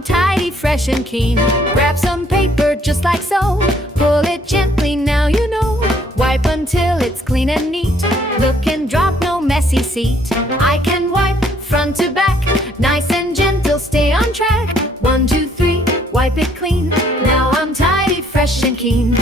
I'm tidy, fresh and keen. Grab some paper just like so. Pull it gently, now you know. Wipe until it's clean and neat. Look and drop, no messy seat. I can wipe front to back, nice and gentle, stay on track. 1, 2, 3, wipe it clean. Now I'm tidy, fresh and keen.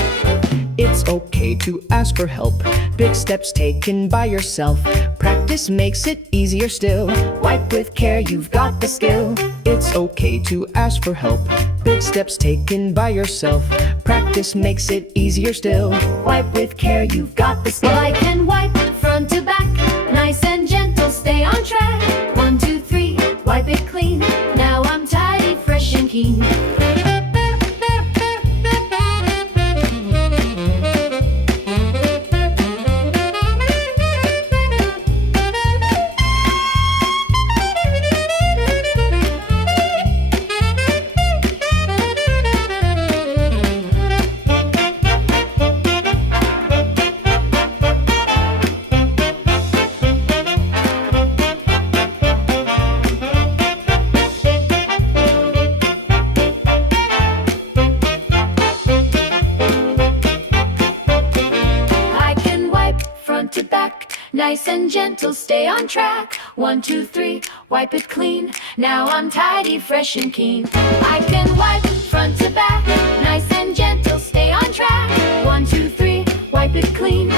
It's okay to ask for help. Big steps taken by yourself. Practice makes it easier still. Wipe with care, you've got the skill. It's okay to ask for help. Big steps taken by yourself. Practice makes it easier still. Wipe with care, you've got the skill. Well, I can wipe front to back, nice and gentle, stay on track. 1, 2, 3, wipe it clean. Now I'm tidy, fresh and keen. To back, nice and gentle, stay on track. 1, 2, 3, wipe it clean. Now I'm tidy, fresh and keen. I can wipe front to back, nice and gentle, stay on track. 1, 2, 3, wipe it clean.